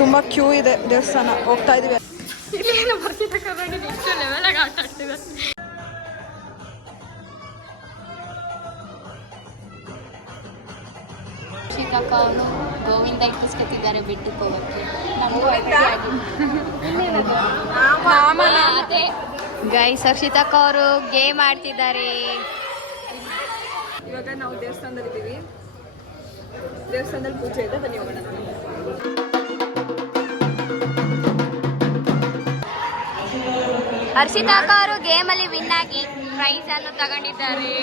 ತುಂಬ ಕ್ಯೂ ಇದೆ ದೇವಸ್ಥಾನ, ಹೋಗ್ತಾ ಇದೀವಿ. ಚಿಕ್ಕಪ್ಪ ಅವನು ಗೋವಿಂದ ಇಟ್ಟಿಸ್ಕೊತಿದ್ದಾರೆ ಬೆಟ್ಟಕ್ಕೆ ಹೋಗಕ್ಕೆ. ಗೈಸ್ ಹರ್ಷಿತಕ್ಕ ಅವರು ಗೇಮ್ ಆಡ್ತಿದ್ದಾರೆ. ಇವಾಗ ನಾವು ದೇವಸ್ಥಾನದಲ್ಲಿದ್ದೀವಿ. ದೇವಸ್ಥಾನದಲ್ಲಿ ಪೂಜೆ ಇದೆ, ಬನ್ನಿ ಹೋಗೋಣ. ಹರ್ಷಿತಕ್ಕ ಅವರು ಗೇಮ್ ಅಲ್ಲಿ ವಿನ್ ಆಗಿ ಪ್ರೈಸ್ ಅನ್ನು ತಗೊಂಡಿದ್ದಾರೆ.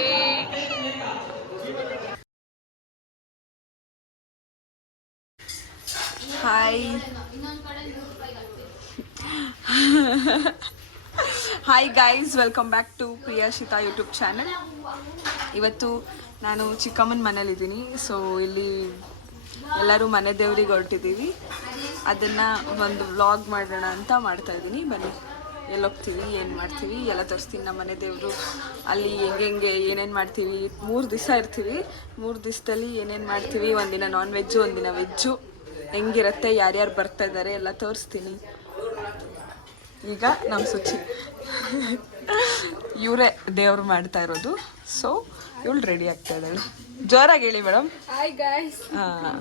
Hi guys, welcome back to Priyashita YouTube channel. ಇವತ್ತು ನಾನು ಚಿಕ್ಕಮ್ಮನ ಮನೇಲಿದ್ದೀನಿ. ಸೊ ಇಲ್ಲಿ ಎಲ್ಲರೂ ಮನೆ ದೇವ್ರಿಗೆ ಹೊರಟಿದ್ದೀವಿ. ಅದನ್ನು ಒಂದು ವ್ಲಾಗ್ ಮಾಡೋಣ ಅಂತ ಮಾಡ್ತಾಯಿದ್ದೀನಿ. ಬನ್ನಿ, ಎಲ್ಲೋಗ್ತೀವಿ, ಏನು ಮಾಡ್ತೀವಿ ಎಲ್ಲ ತೋರಿಸ್ತೀನಿ. ನಮ್ಮ ಮನೆ ದೇವರು ಅಲ್ಲಿ ಹೆಂಗೆ ಏನೇನು ಮಾಡ್ತೀವಿ. 3 ದಿವಸ ಇರ್ತೀವಿ. 3 ದಿವಸದಲ್ಲಿ ಏನೇನು ಮಾಡ್ತೀವಿ, ಒಂದಿನ ನಾನ್ ವೆಜ್ಜು, ಒಂದಿನ ವೆಜ್ಜು, ಹೆಂಗಿರುತ್ತೆ, ಯಾರ್ಯಾರು ಬರ್ತಾ ಇದ್ದಾರೆ ಎಲ್ಲ ತೋರಿಸ್ತೀನಿ. ಈಗ ನಮ್ಮ ಸುಚಿ ಇವರೇ ದೇವ್ರು ಮಾಡ್ತಾ ಇರೋದು. ಸೊ ಇವಳು ರೆಡಿ ಆಗ್ತಾ ಇದ್ದಾಳೆ. ಜೋರಾಗಿ ಹೇಳಿ ಮೇಡಮ್. Hi guys. ಹಾಂ,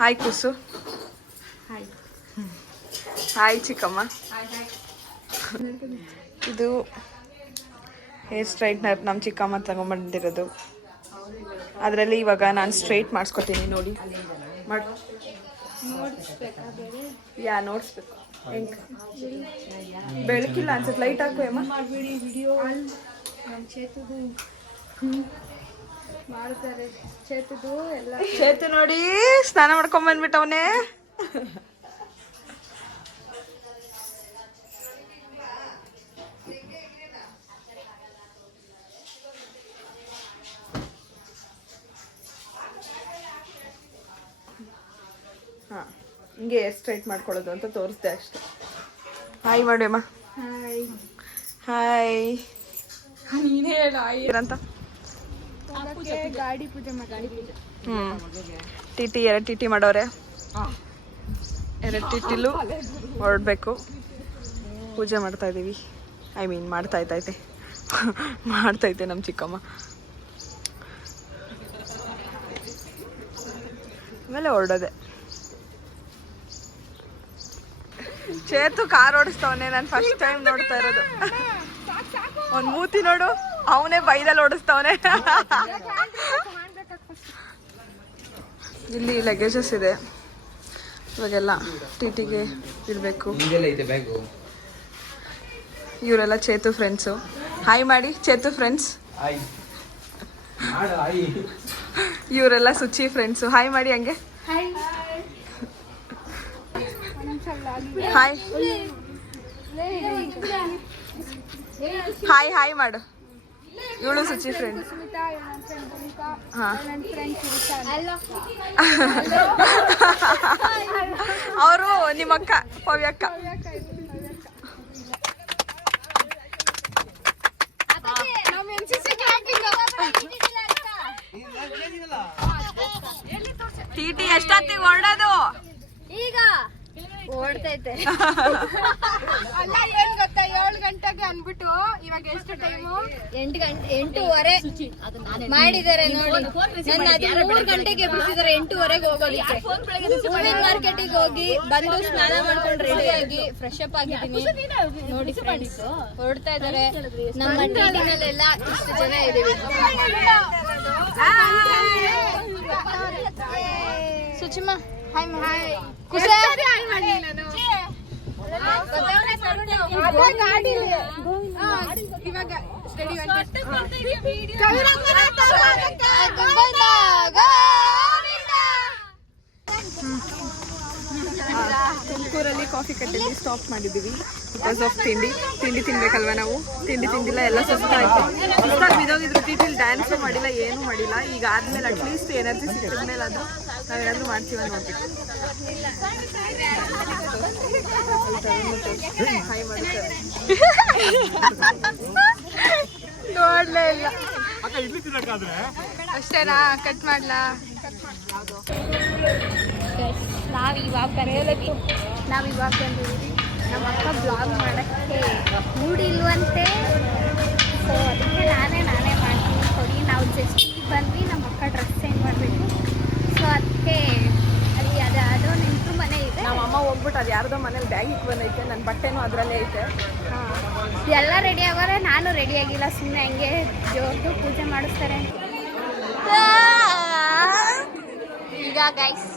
ಹಾಯ್ ಕುಸು. ಹಾಯ್. ಹಾಯ್ ಚಿಕ್ಕಮ್ಮ. ಇದು ಹೇರ್ ಸ್ಟ್ರೈಟ್ನರ್ ನಮ್ಮ ಚಿಕ್ಕಮ್ಮ ತಗೊಂಡ್ಬಂದಿರೋದು. ಅದರಲ್ಲಿ ಇವಾಗ ನಾನು ಸ್ಟ್ರೈಟ್ ಮಾಡಿಸ್ಕೊತೀನಿ. ನೋಡಿ ನೋಡಿಸ್ಬೇಕು. ಹೆಂಗೆ ಬೆಳಕಿಲ್ಲ ಅನ್ಸುತ್ತೆ, ಲೈಟ್ ಹಾಕು ಅಮ್ಮ. ಮಾಡಬೇಡಿ ವಿಡಿಯೋ. ನಮ್ಮ ಚೇತುದು ಮಾಡ್ತಾರೆ. ಚೇತುದು ಎಲ್ಲ ಚೇತು ನೋಡಿ ಸ್ನಾನ ಮಾಡ್ಕೊಂಬಂದ್ಬಿಟ್ಟವನೇ. ಹಾಂ, ಹಿಂಗೆ ಹೇರ್ ಸ್ಟ್ರೈಟ್ ಮಾಡ್ಕೊಳ್ಳೋದು ಅಂತ ತೋರಿಸ್ದೆ ಅಷ್ಟೆ. ಹಾಯ್ ಮಾಡಿ ಅಮ್ಮ. ಹಾಯ್. ಹಾಯ್. ನೀನೇ ಹೇಳು ಹಾಯ್ ಅಂತ. ಗಾಡಿ ಪೂಜೆ ಮಾಡಿ. ಟಿ 2 ಟಿ ಮಾಡೋರೆ. 2 ಟಿಟಿಲು ಹೊರಡಬೇಕು. ಪೂಜೆ ಮಾಡ್ತಾ ಇದ್ದೀವಿ. ಮಾಡ್ತೈತೆ ನಮ್ಮ ಚಿಕ್ಕಮ್ಮ. ಆಮೇಲೆ ಹೊರಡೋದೆ. ಚೇತು ಕಾರ್ ಓಡಿಸ್ತವನೆ. ನಾನು ಫಸ್ಟ್ ಟೈಮ್ ನೋಡ್ತಾ ಇರೋದು. ಅವ್ನು ಮೂತಿ ನೋಡು, ಅವನೇ ಬೈದಲ್ಲಿ ಓಡಿಸ್ತವನೆ. ಇಲ್ಲಿ ಲಗೇಜಸ್ ಇದೆ. ಇವಾಗೆಲ್ಲ ಟಿಟಿಗೆ ಇರಬೇಕು. ಇವರೆಲ್ಲ ಚೇತು ಫ್ರೆಂಡ್ಸು. ಹಾಯ್ ಮಾಡಿ ಚೇತು ಫ್ರೆಂಡ್ಸ್. ಇವರೆಲ್ಲ ಸುಚಿ ಫ್ರೆಂಡ್ಸು. ಹಾಯ್ ಮಾಡಿ ಹಂಗೆ. ಹಾಯ್ ಹಾಯ್ ಹಾಯ್ ಮಾಡು. ಇವಳು ಸುಚಿ ಫ್ರೆಂಡ್. ಅವರು ನಿಮ್ಮಕ್ಕ ಪವ್ಯಕ್ಕ. ಟಿಟಿ ಎಷ್ಟೊತ್ತಿಗೆ ಹೊರಡೋದು? ಈಗ ಓಡ್ತೈತೆ. ಅಲ್ಲ ಏನ್ ಗೊತ್ತಾ, 7 ಗಂಟೆಗೆ ಅನ್ಬಿಟ್ಟು ಇವಾಗ ಎಷ್ಟು ಟೈಮು? 8:30 ಮಾಡಿದ್ದಾರೆ ನೋಡಿ. ನನ್ನ 3 ಗಂಟೆಗೆ ಬಿಟ್ಟಿದ್ದಾರೆ. 8:30 ಹೋಗೋದಕ್ಕೆ ಹೂವಿನ ಮಾರ್ಕೆಟಿಗೆ ಹೋಗಿ ಬಂದು ಸ್ನಾನ ಮಾಡ್ಕೊಂಡು ರೆಡಿ ಆಗಿ ಫ್ರೆಶ್ ಅಪ್ ಆಗಿದ್ದೀನಿ. ನೋಡಿ ಫ್ರೆಂಡ್ಸ್ ಹೊರಡ್ತಾ ಇದಾರೆ. ನಮ್ಮ ಟೀಟಿನಲ್ಲೆಲ್ಲ ಇಷ್ಟು ಜನ ಇದೀವಿ. ಸುಚಿಮಾ ಹಾಯ್ ಹಾಯ್. ತುಮಕೂರಲ್ಲಿ ಕಾಫಿ ಕಟ್ಟಲ್ಲಿ ಸ್ಟಾಪ್ ಮಾಡಿದ್ದೀವಿ ಬಿಕಾಸ್ ಆಫ್ ತಿಂಡಿ ತಿನ್ಬೇಕಲ್ವ ನಾವು. ತಿಂಡಿ ತಿಂದಿಲ್ಲ, ಎಲ್ಲ ಸುಸ್ತಾಗಿ ಬಿದ್ದೋಗಿದ್ರು. ಟಿಟಿಲಿ ಡ್ಯಾನ್ಸು ಮಾಡಿಲ್ಲ, ಏನೂ ಮಾಡಿಲ್ಲ. ಈಗ ಆದ್ಮೇಲೆ ಅಟ್ಲೀಸ್ಟ್ ಎನರ್ಜಿ ಸಿಕ್ಕಿದ ಮೇಲೆ ಅದು ನಾವೇನಾದ್ರೂ ಮಾಡ್ತೀವಿ ನೋಡ್ಬೇಕು. ನೋಡ್ಲೇ ಇಲ್ಲ. ಅಷ್ಟೇನಾ? ಕಟ್ ಮಾಡ್ಲಾ? ನಾವಿವಾಗ ಬಂದಿದ್ದೀವಿ ನಮ್ಮ ಅಕ್ಕ ಬ್ಲಾಗ್ ಮಾಡೋಕ್ಕೆ ಮೂಡಿಲ್ವಂತೆ. ಸೊ ಅದಕ್ಕೆ ನಾನೇ ಮಾಡ್ತೀನಿ ಕೊಡಿ. ನಾವು ಜಸ್ಟ್ ಬಂದ್ವಿ, ನಮ್ಮ ಅಕ್ಕ ಡ್ರೆಸ್ ಚೇಂಜ್ ಮಾಡಬೇಕು. ಸೊ ಅದಕ್ಕೆ ಅಲ್ಲಿ ಅದು ನೆಂಟರು ಮನೆ ಇದೆ. ನಮ್ಮ ಅಮ್ಮ ಹೋಗ್ಬಿಟ್ಟು ಅದು ಯಾರ್ದೋ ಮನೇಲಿ ಬ್ಯಾಗ್ ಇಟ್ಟು ಬಂದೈತೆ, ನನ್ನ ಬಟ್ಟೆನೂ ಅದರಲ್ಲೇ ಐತೆ. ಎಲ್ಲ ರೆಡಿ ಆಗೋರೆ, ನಾನು ರೆಡಿ ಆಗಿಲ್ಲ, ಸುಮ್ಮನೆ ಹಂಗೆ ಜೋರ್ದು ಪೂಜೆ ಮಾಡಿಸ್ತಾರೆ. ಈಗ ಗೈಸ್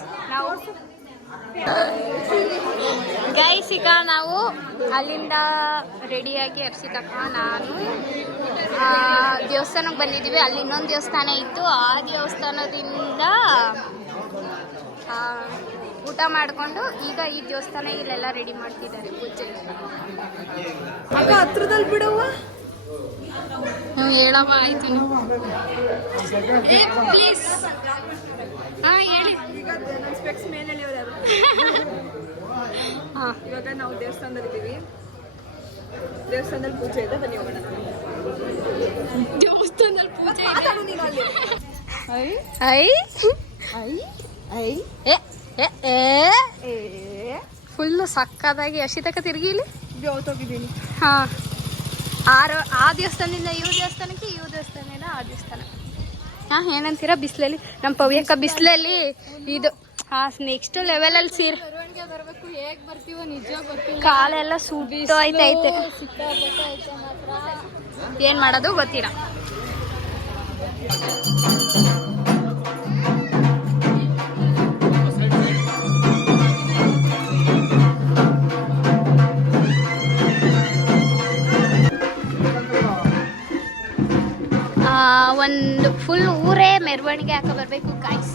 ಈಗ ನಾವು ಅಲ್ಲಿಂದ ರೆಡಿಯಾಗಿ ಹರ್ಷಿತಕ್ಕ ನಾನು ದೇವಸ್ಥಾನಕ್ಕೆ ಬಂದಿದ್ದೀವಿ. ಅಲ್ಲಿ ಇನ್ನೊಂದು ದೇವಸ್ಥಾನ ಇತ್ತು, ಆ ದೇವಸ್ಥಾನದಿಂದ ಊಟ ಮಾಡಿಕೊಂಡು ಈಗ ಈ ದೇವಸ್ಥಾನ ಇಲ್ಲೆಲ್ಲ ರೆಡಿ ಮಾಡ್ತಿದ್ದಾರೆ ಪೂಜೆ. ಅಕ್ಕ ಹತ್ರದಲ್ಲಿ ಬಿಡವ್ವ, ನೀವು ಹೇಳಮ್ಮ. ಆಯ್ತು ಪ್ಲೀಸ್. ಹಾಂ ಹೇಳಿ. ಈಗ ನನ್ನ ಸ್ಪೆಕ್ಸ್ ಮೇಲೆ ಯಾರು? ಹಾಂ ಇವಾಗ ನಾವು ದೇವಸ್ಥಾನದಲ್ಲಿ ಇದ್ದೀವಿ, ದೇವಸ್ಥಾನದಲ್ಲಿ ಪೂಜೆ ಇದೆ, ಬನ್ನಿ ಹೋಗೋಣ. ದೇವಸ್ಥಾನದಲ್ಲಿ ಪೂಜೆ ಫುಲ್ಲು ಸಕ್ಕದಾಗಿ ಹರ್ಷಿತಕ್ಕ ತಿರುಗಿಲಿ ಹೋಗಿದ್ದೀನಿ. ಹಾಂ ಆ ದೇವಸ್ಥಾನದಿಂದ ಈ ದೇವಸ್ಥಾನಕ್ಕೆ, ಈ ದೇವಸ್ಥಾನದಿಂದ ಆ ದೇವಸ್ಥಾನ. ಹಾಂ ಏನಂತೀರ? ಬಿಸಿಲಲ್ಲಿ ನಮ್ಮ ಪವ್ಯಕ್ಕ ಬಿಸಿಲಲ್ಲಿ ಇದು ನೆಕ್ಸ್ಟ್ ಲೆವೆಲಲ್ಲಿ ಬರಬೇಕು. ಹೇಗೆ ಬರ್ತೀವೋ ನಿಜ ಗೊತ್ತಿಲ್ಲ, ಕಾಲೆಲ್ಲ ಸುಟ್ಟೋಯ್ತೈತೆ. ಏನು ಮಾಡೋದು ಗೊತ್ತಿಲ್ಲ. ಒಂದು ಫುಲ್ ಊರೇ ಮೆರವಣಿಗೆ ಹಾಕ ಬರಬೇಕು ಗಾಯ್ಸ್.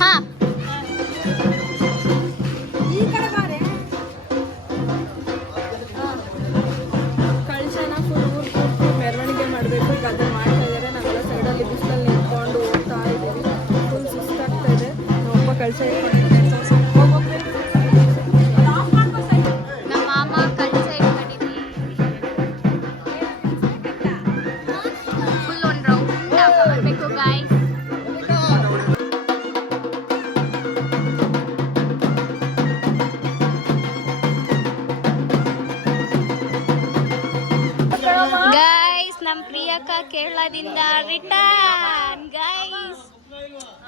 ಹಾಂ ಕಳ್ಸನ ಫುಲ್ ಊರು ಮೆರವಣಿಗೆ ಮಾಡಬೇಕು. ಈಗ ಅದನ್ನು ಮಾಡ್ತಾ ಇದ್ದಾರೆ. ನಾವೆಲ್ಲ ಸೈಡಲ್ಲಿ ಬಿಸಿಲಲ್ಲಿ ನಿಂತ್ಕೊಂಡು ಹೋಗ್ತಾ ಇದ್ದೀವಿ. ಫುಲ್ ಸುಸ್ತಾಗ್ತಾ ಇದೆ. ನಮ್ಮಪ್ಪ ಕಳ್ಸ ನಮ್ಮ ಮಾಮ ಕಳ್ಸ ಇಟ್ಕೊಂಡಿದ್ವಿ. ಫುಲ್ ಒಂದು ರೌಂಡ್ ಹಾಕ ಬರಬೇಕು ಗಾಯ್ಸ್. ಗೈಸ್ ನಮ್ಮ ಪ್ರಿಯಕ್ಕ ಕೇರಳದಿಂದ ರಿಟರ್ನ್ ಗೈಸ್.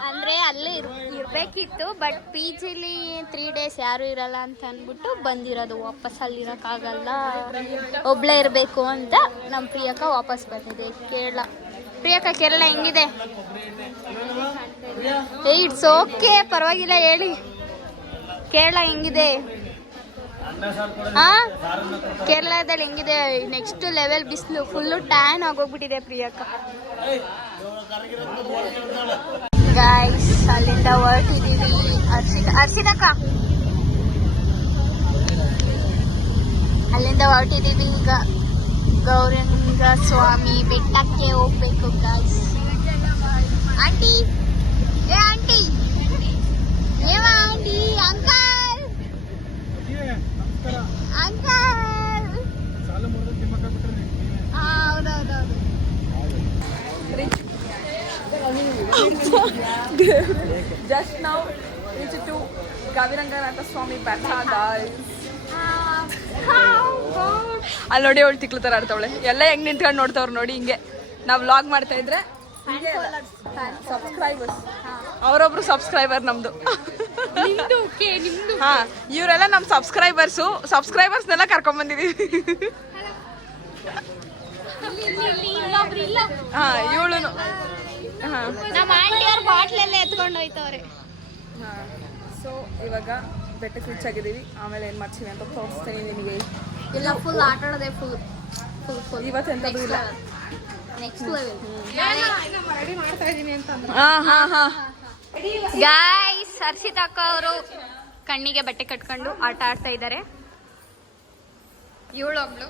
ಅಂದರೆ ಅಲ್ಲೇ ಇರಬೇಕಿತ್ತು, ಬಟ್ ಪಿ ಜಿಲಿ 3 days ಯಾರೂ ಇರಲ್ಲ ಅಂತ ಅಂದ್ಬಿಟ್ಟು ಬಂದಿರೋದು. ವಾಪಸ್ ಅಲ್ಲಿರೋಕ್ಕಾಗಲ್ಲ, ಒಬ್ಳೇ ಇರಬೇಕು ಅಂತ ನಮ್ಮ ಪ್ರಿಯಕ್ಕ ವಾಪಸ್ ಬಂದಿದೆ ಕೇರಳ. ಪ್ರಿಯಕ್ಕ ಕೇರಳ ಹೆಂಗಿದೆ? ಇಟ್ಸ್ ಓಕೆ, ಪರವಾಗಿಲ್ಲ. ಹೇಳಿ ಕೇರಳ ಹೆಂಗಿದೆ? ಹಾಂ ಕೇರಳದಲ್ಲಿ ಹೆಂಗಿದೆ? ನೆಕ್ಸ್ಟ್ ಲೆವೆಲ್ ಬಿಸಿಲು, ಫುಲ್ಲು ಟ್ಯಾನ್ ಆಗೋಗ್ಬಿಟ್ಟಿದೆ ಪ್ರಿಯಕ್ಕ. ಗೈಸ್ ಅಲ್ಲಿಂದ ಹೊರಟಿದ್ದೀವಿ. ಹರ್ಷಿತಕ್ಕ ಅಲ್ಲಿಂದ ಹೊರಟಿದ್ದೀವಿ. ಈಗ ಗೌರಂಗ ಸ್ವಾಮಿ ಬೆಟ್ಟಕ್ಕೆ ಹೋಗ್ಬೇಕು ಗೈಸ್. ಆಂಟಿ, ಏ ಆಂಟಿ, ಏವ ಆಂಟಿ, ಅಂಕಲ್ ಅಂಕಲ್. ಹೌದೌದೌದು. ಜಸ್ಟ್ ನಾವು ರೀಚ್ ಟು ಗವಿರಂಗನಾಥ ಸ್ವಾಮಿ ಬೆಟ್ಟ ಗಾಯ್ಸ್. ಅಲ್ಲಿ ನೋಡಿ ಅವಳು ತಿಕ್ಲು ಥರ ಆಡ್ತಾವಳೆ. ಎಲ್ಲ ಹೆಂಗ್ ನಿಂತ್ಕೊಂಡು ನೋಡ್ತಾವ್ರು ನೋಡಿ. ಹಿಂಗೆ ನಾವು ವ್ಲಾಗ್ ಮಾಡ್ತಾ ಇದ್ರೆ ಸಬ್ಸ್ಕ್ರೈಬರ್ಸ್, ಅವರೊಬ್ರು ಸಬ್ಸ್ಕ್ರೈಬರ್ ನಮ್ದು. ಹಾ, ಇವರೆಲ್ಲ ನಮ್ಮ ಸಬ್ಸ್ಕ್ರೈಬರ್ಸ್ನೆಲ್ಲ ಕರ್ಕೊಂಡ್ ಬಂದಿದೀವಿ. ಹಾ ಇವಳು ನಮ್ಮ ಆಂಟಿಯವ್ರ ಬಾಟ್ಲೆಲ್ಲ ಎತ್ಕೊಂಡು ಹೋಯ್ತವ್ರೆ. ಸೊ ಇವಾಗ ಬೆಟ್ಟಕ್ಕೆ ರೀಚ್ ಆಗಿದ್ದೀವಿ. ಆಮೇಲೆ ಏನು ಮಾಡ್ತೀವಿ ಅಂತ ತೋರಿಸ್ತೀನಿ ನಿಮಗೆ. ಇಲ್ಲ ಫುಲ್ ಆಟ ಆಡೋದೆ, ಫುಲ್ ಇವತ್ತೆಂಥದ್ದು ಇಲ್ಲ. Next level. ರೆಡಿ ಮಾಡ್ತಾ ಇದೀನಿ ಅಂತ ಗಾಯ್ಸ್ ಹರ್ಷಿತಕ್ಕ ಅವರು ಕಣ್ಣಿಗೆ ಬಟ್ಟೆ ಕಟ್ಕೊಂಡು ಆಟ ಆಡ್ತಾ ಇದ್ದಾರೆ. ಇವಳೊಬ್ಳು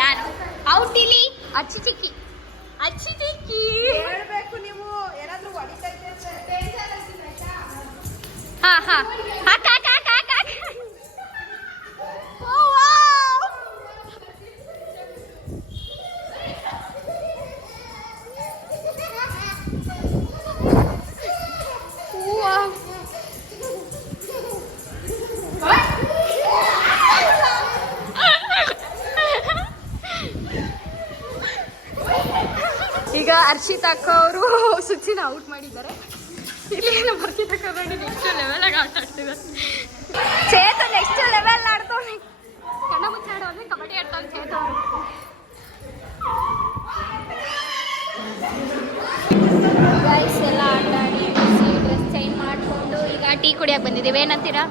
ಯಾರು ಔಟಿಲಿ ಅಚ್ಚಿ ಚಿಕ್ಕಿ ಹೇಳ್ಬೇಕು ನೀವು ಏನಾದ್ರೂ ಹೊಡಿತಾ ಇದ್ರೆ. ಹಾ ಹಾ ಹಾಕ ಹಾಕ ಹಾಕ ಹಾಕ ಹಾಕ. ಹರ್ಷಿತ್ ಅಕ್ಕ ಅವರು ಸುಚಿನ ಔಟ್ ಮಾಡಿದ್ದಾರೆ. ಇಲ್ಲಿ ನಮ್ಮ ಹರ್ಷಿತ್ ಅಕ್ಕ ನೋಡಿ ನೆಕ್ಸ್ಟ್ ಲೆವೆಲ್ ಆಗಿ ಆಟ ಆಡ್ತಿದ್ದಾರೆ. ಚೇತನ್ ನೆಕ್ಸ್ಟ್ ಲೆವೆಲ್ ಆಡ್ತಾನೆ. ಕಣ್ಣ ಮುಚ್ಚಾಡೋ ಅಂದ್ರೆ ಕಬಡ್ಡಿ ಆಡ್ತಾನೆ ಚೇತನ್. ಗೈಸ್ ಎಲ್ಲ ಆಟ ಆಡಿ ಡ್ರೆಸ್ ಚೇಂಜ್ ಮಾಡಿಕೊಂಡು ಈಗ ಟೀ ಕುಡಿಯಕ್ಕೆ ಬಂದಿದ್ದೀವಿ. ಏನಂತೀರಾ?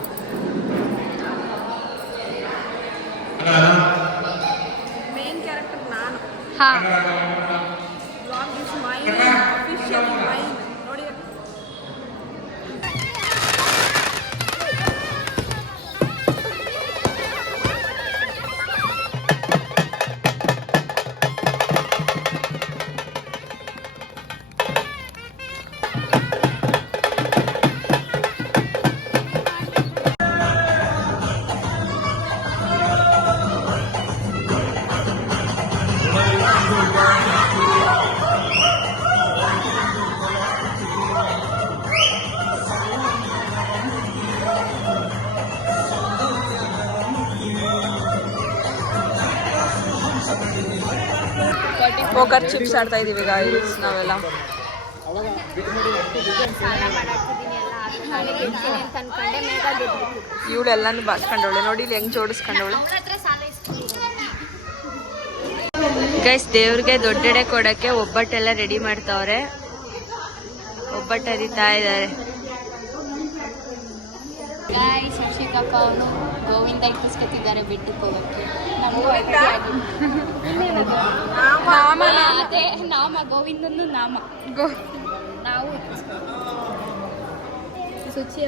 ಮೇನ್ ಕ್ಯಾರೆಕ್ಟರ್ ನಾನು. ಹಾ blog is mine, officially main. ನೋಡಿ ಪೋಕರ್ ಚಿಪ್ಸ್ ಆಡ್ತಾ ಇದೀವಿ ಗಾಯ್ಸ್ ನಾವೆಲ್ಲ. ಸಾಲ ಮಾಡಾಡ್ತಿದ್ದೀನಿ ಎಲ್ಲ ನಾಳೆ ಗೆಲ್ತೀನಿ ಅಂತ ಅನ್ಕೊಂಡೆ ಮೇಘ ಗೆದ್ಬಿಟ್ಟು. ಇವಳು ಎಲ್ಲಾನು ಬಾಸ್ಕೊಂಡವಳೆ ನೋಡಿ ಇಲ್ಲಿ ಹೆಂಗ್ ಜೋಡಿಸ್ಕೊಂಡವಳೆ. ಅವ್ರ ಹತ್ರ ಸಾಲ ಇಸ್ಕೊಂಡಿದ್ದೀನಿ. ಗೈಸ್ ದೇವ್ರಿಗೆ ದೊಡ್ಡೆಡೆ ಕೊಡಕ್ಕೆ ಒಬ್ಬಟ್ಟೆಲ್ಲ ರೆಡಿ ಮಾಡ್ತಾವ್ರೆ. ಒಬ್ಬಟ್ಟು ಹರಿತಾ ಇದ್ದಾರೆ. ಗಾಯ್ಸ್ ಹರ್ಷಿಕಪ್ಪ ಅವನು ಗೋವಿಂದ ಇಕ್ಕಿಸ್ಕೊತಿದ್ದಾರೆ ಬಿಟ್ಟಕ್ಕೆ ಹೋಗಕ್ಕೆ. ಅದೇ ನಾಮ ಗೋವಿಂದನು ನಾಮ ನಾವು ಶುಚಿ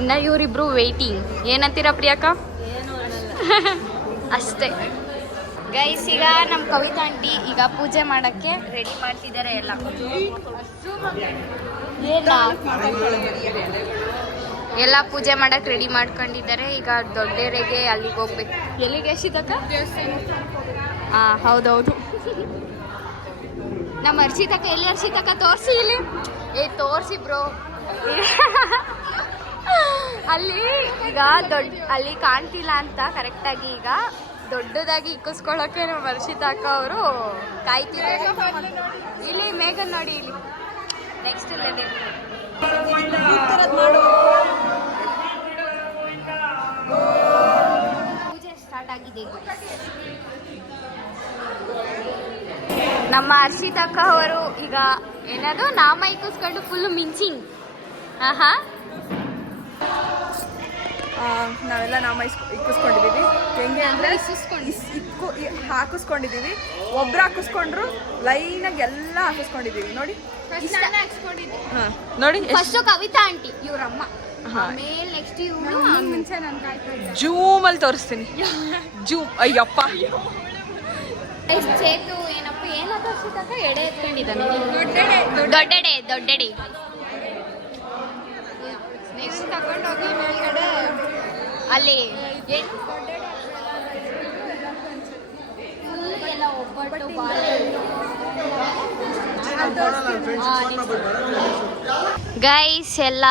ಇನ್ನ ಇವರಿಬ್ರು ವೇಟಿಂಗ್. ಏನಂತೀರಾ ಪ್ರಿಯಾಕ? ಅಷ್ಟೇ ಗೈಸ್. ಈಗ ನಮ್ಮ ಕವಿತಾ ಆಂಟಿ ಈಗ ಪೂಜೆ ಮಾಡಕ್ಕೆ ರೆಡಿ ಮಾಡ್ತಿದ್ದಾರೆ ಎಲ್ಲ. ಎಲ್ಲ ಪೂಜೆ ಮಾಡಕ್ಕೆ ರೆಡಿ ಮಾಡ್ಕೊಂಡಿದ್ದಾರೆ. ಈಗ ದೊಡ್ಡರಿಗೆ ಅಲ್ಲಿಗೆ ಹೋಗ್ಬೇಕು. ಎಲ್ಲಿಗೆ ಹರ್ಷಿತಕ್ಕ? ಹಾಂ ಹೌದೌದು. ನಮ್ಮ ಹರ್ಷಿತಕ್ಕ ಎಲ್ಲಿ? ಹರ್ಷಿತಕ್ಕ ತೋರಿಸಿ ಇಲ್ಲಿ. ತೋರಿಸಿ ಬ್ರೋ. ಅಲ್ಲಿ ಈಗ ಅಲ್ಲಿ ಕಾಣ್ತಿಲ್ಲ ಅಂತ ಕರೆಕ್ಟಾಗಿ ಈಗ ದೊಡ್ಡದಾಗಿ ಇಕ್ಕಿಸ್ಕೊಳ್ಳೋಕೆ ನಮ್ಮ ಹರ್ಷಿತಾ ಅಕ್ಕ ಅವರು ಕಾಯ್ತಿದ್ದಾರೆ. ಇಲ್ಲಿ ಮೇಘನ್ ನೋಡಿ ಇಲ್ಲಿ ನೆಕ್ಸ್ಟ್ ಪೂಜೆ ಸ್ಟಾರ್ಟ್ ಆಗಿದೆ. ನಮ್ಮ ಹರ್ಷಿತಾ ಅಕ್ಕ ಅವರು ಈಗ ಏನದು ನಾಮ ಇಕ್ಕಿಸ್ಕೊಂಡು ಫುಲ್ ಮಿಂಚಿಂಗ್. ಆಹಾ ನಾವೆಲ್ಲ ನಾಮ ಇಕ್ಕಿಸ್ಕೊಂಡಿದೀವಿ. ಹೆಂಗೆ ಅಂದ್ರೆ ಹಾಕಿಸ್ಕೊಂಡಿದೀವಿ. ಒಬ್ರು ಹಾಕಿಸ್ಕೊಂಡ್ರು ಲೈನಾಗಿ ಎಲ್ಲ ಹಾಕಿಸ್ಕೊಂಡಿದೀವಿ. ನೋಡಿ ನೋಡಿ ಫಸ್ಟ್ ಕವಿತಾ ಆಂಟಿ ಇವ್ರಮ್ಮ, ಆಮೇಲೆ ನೆಕ್ಸ್ಟ್ ಇವಳು. ಮುಂಚೆ ನಾನು ಕಾಯ್ತಾ ಇದ್ದೆ. ಜೂಮ್ ಅಲ್ಲಿ ತೋರಿಸ್ತೀನಿ. ಜೂಮ್. ಅಯ್ಯಪ್ಪ ಚೇತು ಏನಪ್ಪ ಏನಪ್ಪ ಹರ್ಷಿತಕ್ಕ ಎಡೆ ಎತ್ಕೊಂಡಿದ್ದಾನೆ. ದೊಡ್ಡೆಡೆ ನೆಕ್ಸ್ಟ್ ತಗೊಂಡೋಗಿ ಮೇಲ್ಗಡೆ ಅಲ್ಲಿ ಏನು ಎಲ್ಲ ಒಬ್ಬಟ್ಟು ಬಾಳೆಹಣ್ಣು. ಗೈಸ್ ಎಲ್ಲ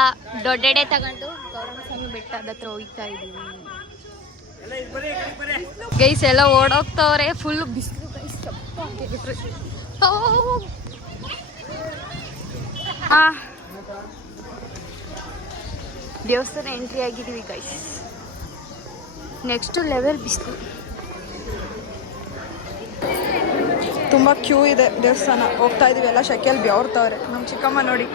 ದೊಡ್ಡೆಡೆ ತಗೊಂಡು ಗೌರವಸ್ವಾಮಿ ಬೆಟ್ಟದ ಹತ್ರ ಹೋಗ್ತಾ ಇದ್ದೀವಿ. ಗೈಸ್ ಎಲ್ಲ ಓಡೋಗ್ತವ್ರೆ. ಫುಲ್ ಬಿಸಿಲು ಗೈಸ್. ದೇವಸ್ಥಾನ ಎಂಟ್ರಿ ಆಗಿದ್ದೀವಿ ಗೈಸ್. ನೆಕ್ಸ್ಟ್ ಲೆವೆಲ್ ಬಿಸಿಲು. ತುಂಬ ಕ್ಯೂ ಇದೆ ದೇವಸ್ಥಾನ. ಹೋಗ್ತಾ ಇದೀವಿ ಎಲ್ಲ ಶೆಕೆಯಲ್ಲಿ ಬೆವರ್ತಾವ್ರೆ. ನಮ್ಮ ಚಿಕ್ಕಮ್ಮ ನೋಡಿ.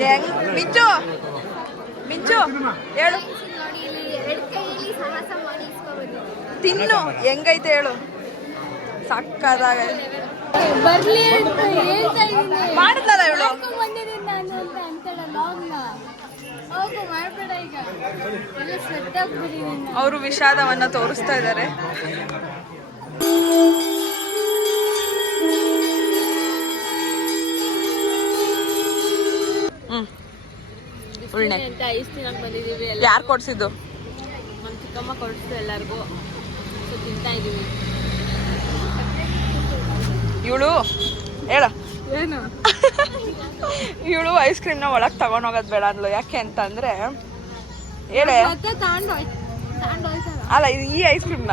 ಹೆಂಗ್ ಮಿಂಚು ಮಿಂಚು ಹೇಳು. ನೋಡಿ ಇಲ್ಲಿ ಎರಡು ಕೈಯಲ್ಲಿ ಸಾಹಸ ಮಾಡಿ ಇಸ್ಕೋಬೋದು. ತಿನ್ನು ಹೆಂಗೈತೆ ಹೇಳು. ಸಕ್ಕದಾಗ ಬರ್ಲಿ ಅಂತ ಹೇಳ್ತಾ ಇದ್ದೀನಿ. ಮಾಡಿದ್ಲಲ್ಲ ಇವಳು. ಬಂದಿದ್ದೀನಿ ನಾನು ಅಂತ ಅಂತೇಳ ಲಾಗ್ನ. ಹೋಗು ಮಾಡಬೇಡ ಈಗ ಎಲ್ಲ ಸ್ವೆಟ್ ಆಗ್ಬಿಟ್ಟಿದ್ದೀನಿ. ಅವರು ವಿಷಾದವನ್ನ ತೋರಿಸ್ತಾ ಇದ್ದಾರೆ. ಅಂತ ಐಸ್ ತಿನ್ನಕ್ ಬಂದಿದ್ದೀವಿ. ಯಾರು ಕೊಡ್ಸಿದ್ದು? ನಮ್ಮ ಚಿಕ್ಕಮ್ಮ ಕೊಡಿಸ್ತು ಎಲ್ಲರಿಗೂ. ತಿಂತಾ ಇದೀವಿ. ಇವಳು ಹೇಳ ಏನು ಇವಳು ಐಸ್ ಕ್ರೀಮ್ನ ಒಳಗೆ ತಗೊಂಡೋಗೋದು ಬೇಡ ಅಂದ್ಲು. ಯಾಕೆ ಅಂತಂದ್ರೆ ಹೇಳೆ ಮತ್ತೆ ತಗೊಂಡೋಯ್ತಲ್ಲ. ಅಲ್ಲ ಇದು ಈ ಐಸ್ ಕ್ರೀಮ್ನ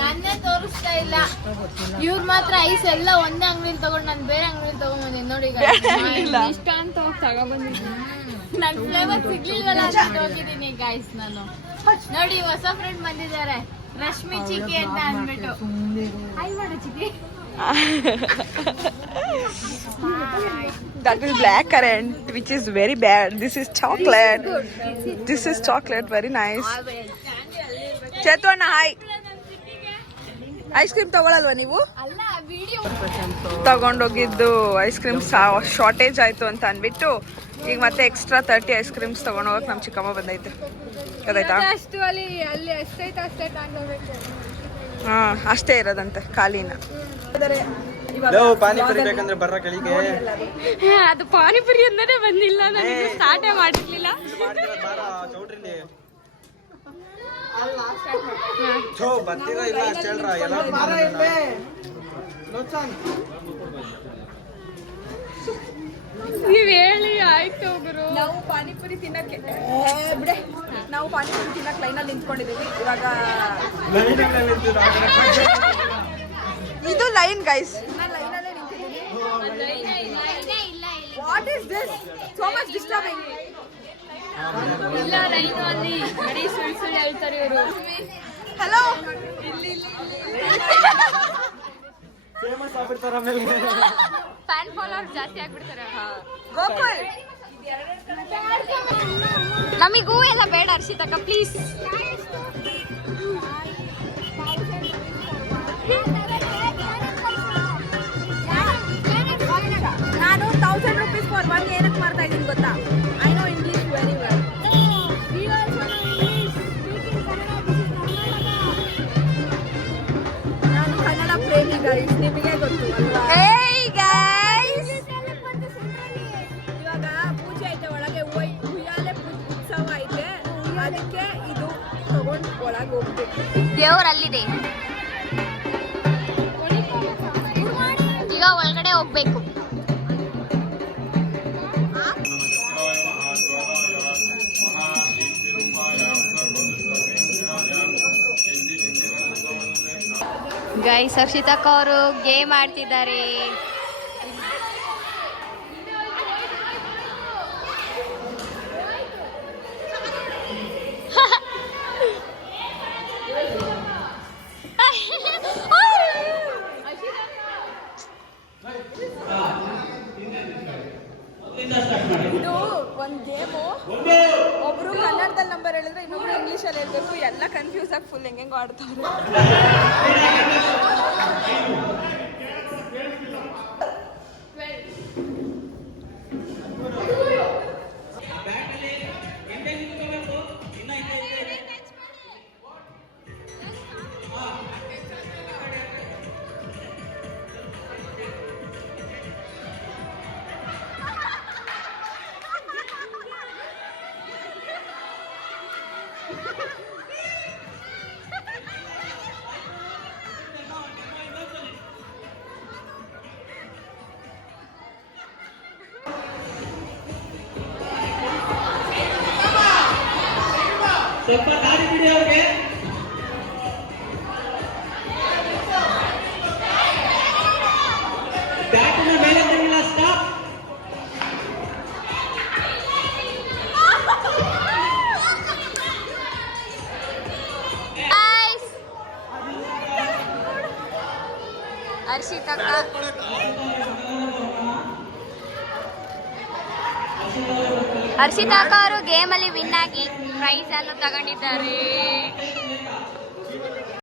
ನನ್ನೇ ತೋರಿಸ್ತಾ ಇಲ್ಲ. ಇವ್ರು ಮಾತ್ರ ಐಸ್ ಎಲ್ಲ ಒಂದೇ ಅಂಗಡಿಲಿ ತಗೊಂಡು ನಾನು ಬೇರೆ ಅಂಗಡಿಲಿ ತಗೊಂಡ್ಬಂದಿನಿ ನೋಡಿ. ಈಗ ಇಷ್ಟ ಅಂತ ಹೋಗಿ ತಗೊಬಂದಿದ್ದೀನಿ. ನನ್ ಫ್ಲೇವರ್ ಸಿಗ್ಲಿಲ್ವಲ್ಲ ಅಂತ ಹೋಗಿದ್ದೀನಿ ಗೈಸ್ ನಾನು. ನೋಡಿ ಹೊಸ ಫ್ರೆಂಡ್ ಬಂದಿದ್ದಾರೆ, ರಶ್ಮಿ ಚಿಕ್ಕಿ ಅಂತ ಅಂದ್ಬಿಟ್ಟು. ಹಾಯ್ ಮಾಡು ಚಿಕ್ಕಿ. That is black currant, which is very bad. This is chocolate. This is chocolate, very nice. Chethu ಅಣ್ಣ ಹಾಯ್. ಐಸ್ ಕ್ರೀಮ್ ತಗೊಳಲ್ವಾ ನೀವು? ಅಲ್ಲ ವಿಡಿಯೋ ತಗೊಂಡೋಗಿದ್ದು ಐಸ್ ಕ್ರೀಮ್ ಶಾರ್ಟೇಜ್ ಆಯ್ತು ಅಂತ ಅಂದ್ಬಿಟ್ಟು ಈಗ ಮತ್ತೆ ಎಕ್ಸ್ಟ್ರಾ 30 ಐಸ್ ಕ್ರೀಮ್ಸ್ ತಗೊಂಡೋಗಕ್ಕೆ ನಮ್ಮ ಚಿಕ್ಕಮ್ಮ ಬಂದೈತೆ. ಗೊತ್ತಾಯ್ತಾ? ಅಷ್ಟು ಅಲ್ಲಿ ಎಷ್ಟೈತೆ ಅಷ್ಟೇ ತಗೊಂಡೋಗ್ಬೇಕು. ಹಾಂ ಅಷ್ಟೇ ಇರೋದಂತೆ ಖಾಲಿನ. ಪಾನಿಪುರಿ ಬೇಕಂದ್ರೆ ಬರ್ರ ಕೆಳಿಗೆ. ಅದು ಪಾನಿಪುರಿ ಅಂತಾನೆ ಬಂದಿಲ್ಲ, ನನಗೆ ಸ್ಟಾರ್ಟೇ ಮಾಡಿರ್ಲಿಲ್ಲ. ಬರ್ತೀರಾ ಇಲ್ಲ ಅಷ್ಟೇ ಹೇಳ್ರ ಎಲ್ಲ. ನೀವ್ ಹೇಳಿ ಆಯ್ತು ಗುರು. ನಾವು ಪಾನಿಪುರಿ ತಿನ್ನಕ್ಕೆ ಬಿಡೆ, ನಾವು ಪಾನಿಪುರಿ ತಿನ್ನಕ್ಕೆ ಲೈನಲ್ಲಿ ನಿಂತ್ಕೊಂಡಿದ್ದೀವಿ ಇವಾಗ. ಇದು ಲೈನ್ ಗೈಸ್, ನಾನು ಲೈನಲ್ಲೇ ನಿಂತಿದ್ದೀನಿ. What is this so much disturbing? ಇಲ್ಲ ರೈನು ಅಲ್ಲಿ ಬರೀ ಸುಳ್ಳು ಸುಳ್ಳು ಹೇಳ್ತಾರೆ ಇವರು. ಹಲೋ ಫೇಮಸ್ ಆಗ್ಬಿಡ್ತಾರ ಆಮೇಲೆ. ಫ್ಯಾನ್ ಫಾಲೋವರ್ ಜಾಸ್ತಿ ಆಗ್ಬಿಡ್ತಾರೆ. ಗೋಕುಲ್ ನಮಿಗೂ ಎಲ್ಲ ಬೇಡ ಹರ್ಷಿತಕ್ಕ ಪ್ಲೀಸ್. ನಾನು 1000 rupees ಫಾರ್ ಒನ್ ಏನಕ್ಕೆ ಮಾಡ್ತಾ ಇದ್ದೀನಿ ಗೊತ್ತಾ? I know English very well. ನಾನು ಕನ್ನಡ ಪ್ರೇಮಿ ಗೈಸ್, ನಿಮಗೆ ಗೊತ್ತು ಅಲ್ವಾ? ಇವಾಗ ಪೂಜೆ ಐತೆ ಒಳಗೆ, ಉಯ್ಯಾಲೆ ಉತ್ಸವ ಐತೆ, ಅದಕ್ಕೆ ಇದು ತಗೊಂಡು ಒಳಗೆ ಹೋಗ್ಬೇಕು. ದೇವ್ರ ಅಲ್ಲಿದೆ, ಈಗ ಒಳಗಡೆ ಹೋಗ್ಬೇಕು. ಗೈಸ್ ಹರ್ಷಿತಕ್ಕ ಅವರು ಗೇಮ್ ಆಡ್ತಿದ್ದಾರೆ. ಇದು ಒಂದು ಗೇಮು. ಒಬ್ರು ಕನ್ನಡದಲ್ಲಿ ನಂಬರ್ ಹೇಳಿದ್ರೆ ಇನ್ನೊಬ್ರು ಇಂಗ್ಲೀಷಲ್ಲಿ ಹೇಳ್ಬೇಕು. ಎಲ್ಲ ಕನ್ಫ್ಯೂಸ್ ಆಗಿ ಫುಲ್ ಹೆಂಗೆಂಗೋ ಆಡ್ತಾರೆ. ಸ್ವಲ್ಪ ದಾರಿ ಬಿಡಿ ಅವ್ರಿಗೆ. ಬ್ಯಾಟಿನ ಮೇಲೆ ತಿಂಗಿಲ್ಲ ಸ್ಟಾಪ್. ಹರ್ಷಿತಕ್ಕ ಹರ್ಷಿತಾ ಅಕ್ಕ ಅವರು ಗೇಮ್ ಅಲ್ಲಿ ವಿನ್ ಆಗಿ ಪ್ರೈಸ್ ಅನ್ನು ತಗೊಂಡಿದ್ದಾರೆ.